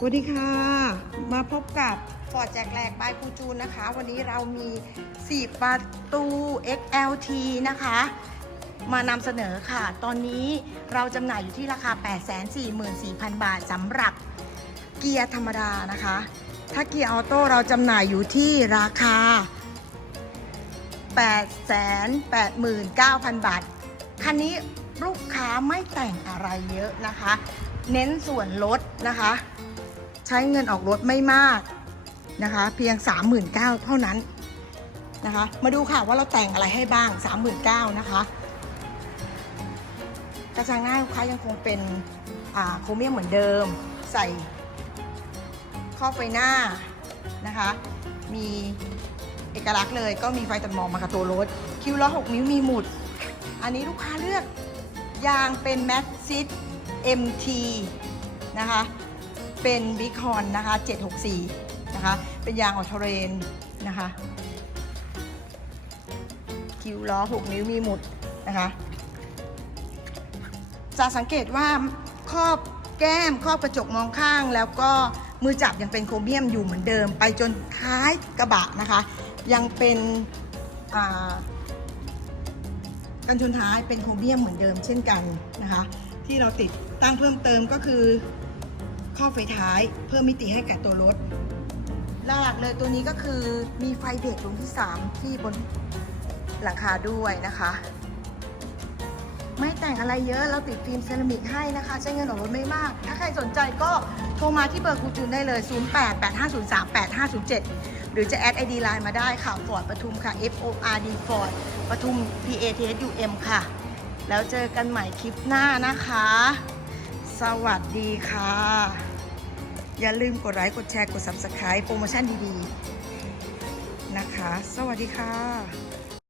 สวัสดีค่ะ มาพบกับฟอร์ดแจกแหลกบายปูจูนนะคะ วันนี้เรามี 4 ประตู XLT นะคะ มานำเสนอค่ะ ตอนนี้เราจำหน่ายอยู่ที่ราคา 844,000 บาทสำหรับเกียร์ธรรมดานะคะ ถ้าเกียร์ออโต้เราจำหน่ายอยู่ที่ราคา 889,000 บาท คันนี้ลูกค้าไม่แต่งอะไรเยอะนะคะ เน้นส่วนลดนะคะ ใช้เงินออกรถไม่มากนะคะ เพียง 39,000เท่านั้นนะคะ มาดูค่ะว่าเราแต่งอะไรให้บ้าง 39,000นะคะ กระจังหน้าลูกค้ายังคงเป็นอ่าโครเมียมเหมือนเดิม ใส่ข้อไฟหน้านะคะ มีเอกลักษณ์เลยก็มีไฟตัดหมอกมากับตัวรถ คิวล้อ6นิ้วมีหมุด อันนี้ลูกค้าเลือกยางเป็นแม็กซิส MT นะคะ เป็นบิ๊กฮอนนะคะ 764 นะคะ เป็นยางออทเรนนะคะ คิวล้อ 6 นิ้วมีหมุดนะคะ จะสังเกตว่าครอบแก้มครอบกระจกมองข้าง แล้วก็มือจับยังเป็นโครเมียมอยู่เหมือนเดิม ไปจนท้ายกระบะนะคะ ยังเป็นอ่ากันชนท้ายเป็นโครเมียมเหมือนเดิมเช่นกันนะคะ ที่เราติดตั้งเพิ่มเติมก็คือ ข้อไฟท้าย เพิ่มมิติให้กับตัวรถหลักๆเลยตัวนี้ก็คือมีไฟเบรกดวงที่ 3 ที่บนหลังคาด้วยนะคะ ไม่แต่งอะไรเยอะเราติดฟิล์มเซรามิกให้นะคะ ใช้เงินออกรถไม่มาก ถ้าใครสนใจก็โทรมาที่เบอร์ครูจูนได้เลย 0885038507 หรือจะแอดไอดีไลน์มาได้ค่ะฟอร์ดปทุมค่ะ F O R D ฟอร์ดปทุม P A T S U M ค่ะ แล้วเจอกันใหม่คลิปหน้านะคะ สวัสดีค่ะ อย่าลืมกดไลค์กดแชร์กด Subscribe โปรโมชั่นดีๆ นะคะ สวัสดีค่ะ